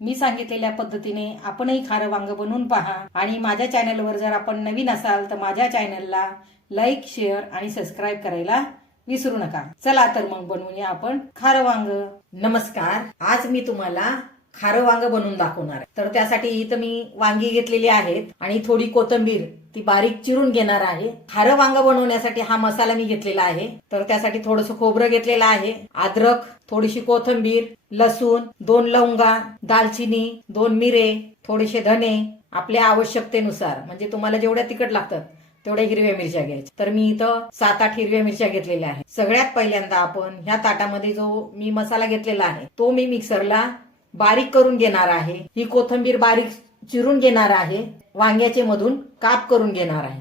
मी सांगितलेल्या पद्धतीने आपणही खारं वांग बनवून पहा आणि माझ्या चॅनलवर जर आपण नवीन असाल तर माझ्या चॅनलला लाईक, शेअर आणि सबस्क्राईब करायला विसरू नका। चला तर मग बनवूया आपण खारं वांग। नमस्कार, आज मी तुम्हाला खारं वांग बनवून दाखवणार आहे। तर त्यासाठी इथं मी वांगी घेतलेली आहेत आणि थोडी कोथिंबीर ती बारीक चिरून घेणार आहे। खारं वांग बनवण्यासाठी हा मसाला मी घेतलेला आहे। तर त्यासाठी थोडंसं खोबरं घेतलेलं आहे, अद्रक, थोडीशी कोथिंबीर, लसूण, 2 लवंगा, दालचिनी, 2 मिरे, थोडेसे धने, आपल्या आवश्यकतेनुसार म्हणजे तुम्हाला जेवढ्या तिखट लागतात तेवढ्या हिरव्या मिरच्या घ्यायच्या। तर मी इथं 7-8 हिरव्या मिरच्या घेतलेल्या आहेत। सगळ्यात पहिल्यांदा आपण ह्या ताटामध्ये जो मी मसाला घेतलेला आहे तो मी मिक्सरला बारीक करून घेणार आहे। ही कोथिंबीर बारीक चिरून घेणार आहे, वांग्याचे मधून काप करून घेणार आहे।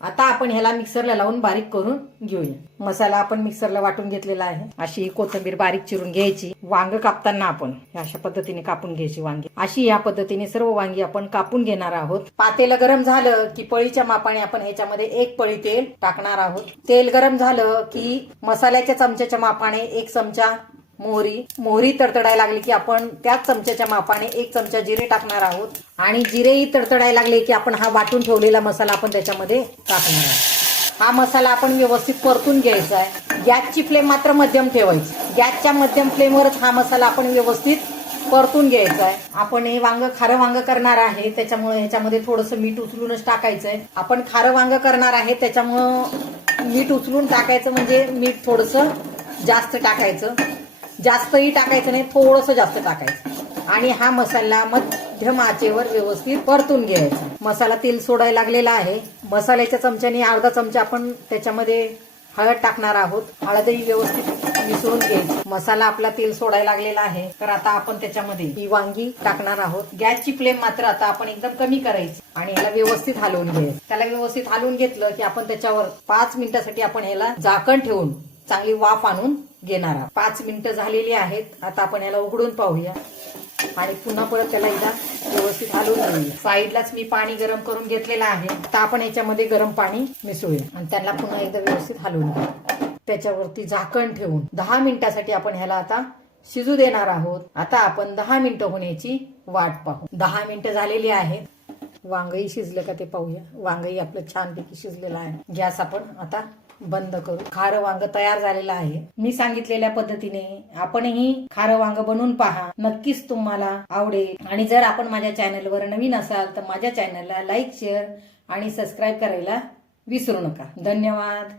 आता आपण ह्याला मिक्सरला लावून बारीक करून घेऊया। मसाला आपण मिक्सरला वाटून घेतलेला आहे। अशी कोथिंबीर बारीक चिरून घ्यायची। वांग कापताना आपण अशा पद्धतीने कापून घ्यायची वांगी। अशी या पद्धतीने सर्व वांगी आपण कापून घेणार आहोत। पातेलं गरम झालं की पळीच्या मापाने आपण ह्याच्यामध्ये 1 पळी तेल टाकणार आहोत। तेल गरम झालं की मसाल्याच्या चमच्याच्या मापाने 1 चमचा मोहरी तडतडायला लागली की आपण त्याच चमच्याच्या मापाने 1 चमचा जिरे टाकणार आहोत आणि जिरेही तडतडायला लागले की आपण हा वाटून ठेवलेला मसाला आपण त्याच्यामध्ये टाकणार आहोत। हा मसाला आपण व्यवस्थित परतून घ्यायचा आहे। गॅसची फ्लेम मात्र मध्यम ठेवायची। गॅसच्या मध्यम फ्लेमवरच हा मसाला आपण व्यवस्थित परतून घ्यायचा आहे। आपण हे वांग खारं वांग करणार आहे त्याच्यामुळे ह्याच्यामध्ये थोडंसं मीठ उचलूनच टाकायचं आहे। आपण खारं वांग करणार आहे त्याच्यामुळे मीठ उचलून टाकायचं, म्हणजे मीठ थोडंसं जास्त टाकायचं। जास्तही टाकायचं नाही, थोडंसं जास्त टाकायचं आणि हा मसाला मध्यम आचेवर व्यवस्थित परतून घ्यायचा। मसाला तेल सोडायला लागलेला आहे। मसाल्याच्या चमच्याने अर्धा चमचा आपण त्याच्यामध्ये हळद टाकणार आहोत। हळदही व्यवस्थित मिसळून घ्यायची। मसाला आपला तेल सोडायला लागलेला आहे तर आता आपण त्याच्यामध्ये ही वांगी टाकणार आहोत। गॅसची फ्लेम मात्र आता आपण एकदम कमी करायची आणि ह्याला व्यवस्थित हलवून घ्यायचं। त्याला व्यवस्थित हलवून घेतलं की आपण त्याच्यावर 5 मिनिटासाठी आपण ह्याला झाकण ठेवून चांगली वाफ आणून घेणार आहोत। 5 मिनिटं झालेली आहेत। आता आपण याला उघडून पाहूया आणि पुन्हा परत त्याला एकदा व्यवस्थित हलवून घेऊया। साईडलाच मी पाणी गरम करून घेतलेलं आहे। आता आपण याच्यामध्ये गरम पाणी मिसळूया आणि त्याला पुन्हा एकदा व्यवस्थित हलवून घेऊया। त्याच्यावरती झाकण ठेवून 10 मिनिटासाठी आपण ह्याला आता शिजू देणार आहोत। आता आपण 10 मिनिटं होण्याची वाट पाहू। 10 मिनिटं झालेली आहेत। वांगही शिजलं का ते पाहूया। वांगही आपलं छानपैकी शिजलेलं आहे। गॅस आपण आता बंद करू। खारं वांग तयार झालेलं आहे। मी सांगितलेल्या पद्धतीने आपणही खारं वांग बनवून पहा, नक्कीच तुम्हाला आवडेल। आणि जर आपण माझ्या चॅनलवर नवीन असाल तर माझ्या चॅनलला लाईक, शेअर आणि सबस्क्राईब करायला विसरू नका। धन्यवाद।